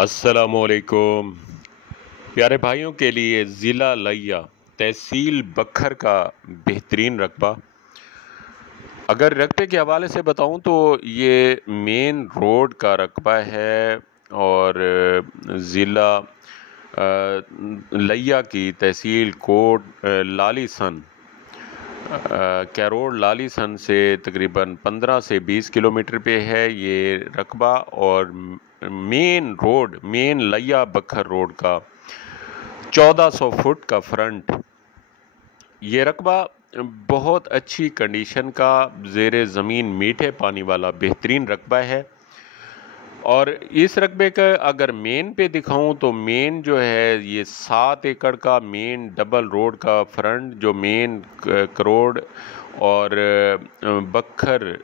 अस्सलामुअलैकुम प्यारे भाइयों के लिए ज़िला लिया तहसील बखर का बेहतरीन रकबा। अगर रकबे के हवाले से बताऊं तो ये मेन रोड का रकबा है और ज़िला लिया की तहसील कोट लालीसन कैरोड़ लालीसन से तकरीबन 15 से 20 किलोमीटर पे है ये रकबा। और मेन लिया बखर रोड का 1400 फुट का फ्रंट ये रकबा बहुत अच्छी कंडीशन का ज़ेरे ज़मीन मीठे पानी वाला बेहतरीन रकबा है। और इस रकबे का अगर मेन पे दिखाऊं तो मेन जो है ये 7 एकड़ का मेन डबल रोड का फ्रंट जो मेन करोड़ और बखर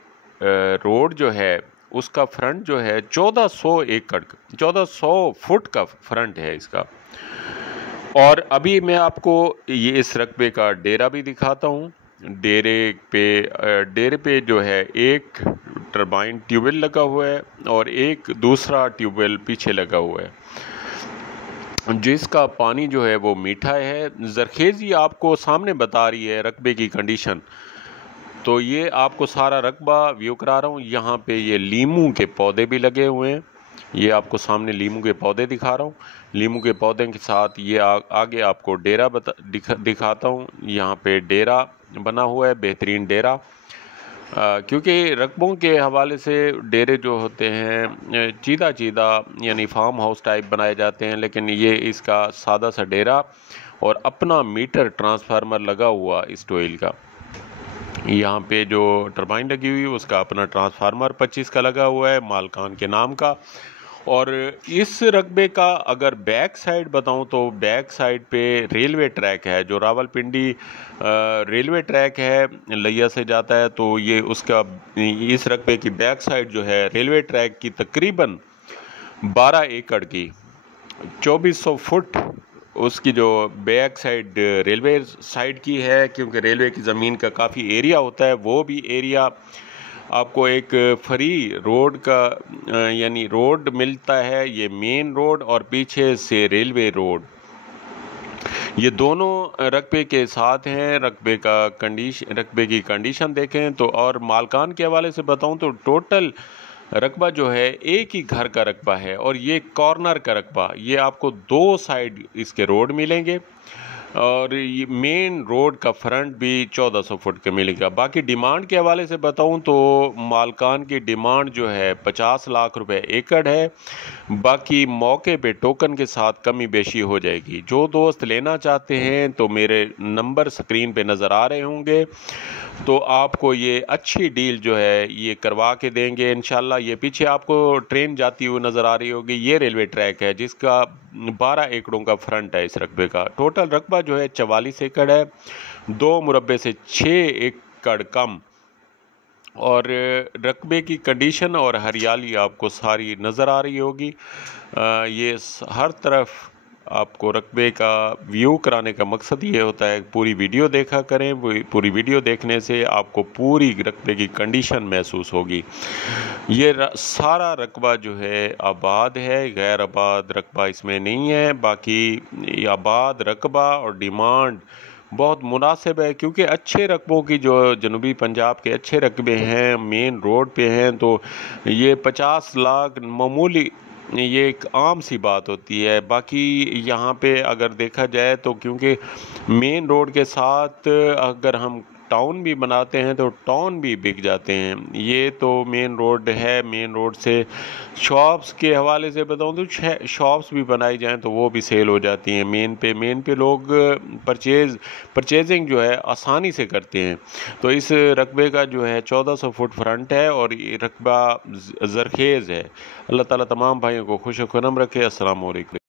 रोड जो है उसका फ्रंट जो है 1400 फुट का फ्रंट है इसका। और अभी मैं आपको ये इस रकबे का डेरा भी दिखाता हूँ। डेरे पे जो है एक टरबाइन ट्यूबवेल लगा हुआ है और एक दूसरा ट्यूबवेल पीछे लगा हुआ है जिसका पानी जो है वो मीठा है। जरखेज़ी आपको सामने बता रही है रकबे की कंडीशन। तो ये आपको सारा रकबा व्यू करा रहा हूँ। यहाँ पे ये लीमू के पौधे भी लगे हुए हैं। ये आपको सामने लीमू के पौधे दिखा रहा हूँ। लीमू के पौधे के साथ ये आगे आपको डेरा दिखाता हूँ। यहाँ पे डेरा बना हुआ है, बेहतरीन डेरा। क्योंकि रकबों के हवाले से डेरे जो होते हैं चीदा यानी फार्म हाउस टाइप बनाए जाते हैं, लेकिन ये इसका सादा सा डेरा और अपना मीटर ट्रांसफार्मर लगा हुआ इस टोइल का। यहाँ पे जो टरबाइन लगी हुई है उसका अपना ट्रांसफार्मर 25 का लगा हुआ है मालकान के नाम का। और इस रकबे का अगर बैक साइड बताऊं तो बैक साइड पे रेलवे ट्रैक है जो रावलपिंडी रेलवे ट्रैक है लिया से जाता है। तो ये उसका इस रकबे की बैक साइड जो है रेलवे ट्रैक की तकरीबन 12 एकड़ की 2400 फुट उसकी जो बैक साइड रेलवे साइड की है। क्योंकि रेलवे की ज़मीन का काफ़ी एरिया होता है, वो भी एरिया आपको एक फ्री रोड का यानी रोड मिलता है। ये मेन रोड और पीछे से रेलवे रोड, ये दोनों रकबे के साथ हैं। रकबे की कंडीशन देखें तो और मालकान के हवाले से बताऊं तो टोटल रकबा जो है एक ही घर का रकबा है और ये कॉर्नर का रकबा। ये आपको 2 साइड इसके रोड मिलेंगे और ये मेन रोड का फ्रंट भी 1400 फुट का मिलेगा। बाकी डिमांड के हवाले से बताऊं तो मालकान की डिमांड जो है 50 लाख रुपए एकड़ है। बाकी मौके पे टोकन के साथ कमी बेशी हो जाएगी। जो दोस्त लेना चाहते हैं तो मेरे नंबर स्क्रीन पे नज़र आ रहे होंगे, तो आपको ये अच्छी डील जो है ये करवा के देंगे इंशाल्लाह। ये पीछे आपको ट्रेन जाती हुई नज़र आ रही होगी, ये रेलवे ट्रैक है जिसका 12 एकड़ों का फ्रंट है इस रकबे का। टोटल रकबा जो है 44 एकड़ है, 2 मुरब्बे से 6 एकड़ कम। और रकबे की कंडीशन और हरियाली आपको सारी नज़र आ रही होगी। ये हर तरफ आपको रकबे का व्यू कराने का मकसद ये होता है पूरी वीडियो देखा करें। पूरी वीडियो देखने से आपको पूरी रकबे की कंडीशन महसूस होगी। ये सारा रकबा जो है आबाद है, गैर आबाद रकबा इसमें नहीं है। बाकी आबाद रकबा और डिमांड बहुत मुनासिब है क्योंकि अच्छे रकबों की जो जनूबी पंजाब के अच्छे रकबे हैं मेन रोड पे हैं, तो ये 50 लाख मामूली ये एक आम सी बात होती है। बाकी यहाँ पे अगर देखा जाए तो क्योंकि मेन रोड के साथ अगर हम टाउन भी बनाते हैं तो टाउन भी बिक जाते हैं। ये तो मेन रोड है। मेन रोड से शॉप्स के हवाले से बताऊं तो शॉप्स भी बनाई जाएं तो वो भी सेल हो जाती हैं। मेन पे लोग परचेजिंग जो है आसानी से करते हैं। तो इस रकबे का जो है 1400 फुट फ्रंट है और ये रकबा ज़रखेज़ है। अल्लाह ताला तमाम भाइयों को खुश खुनम रखे। अस्सलाम वालेकुम।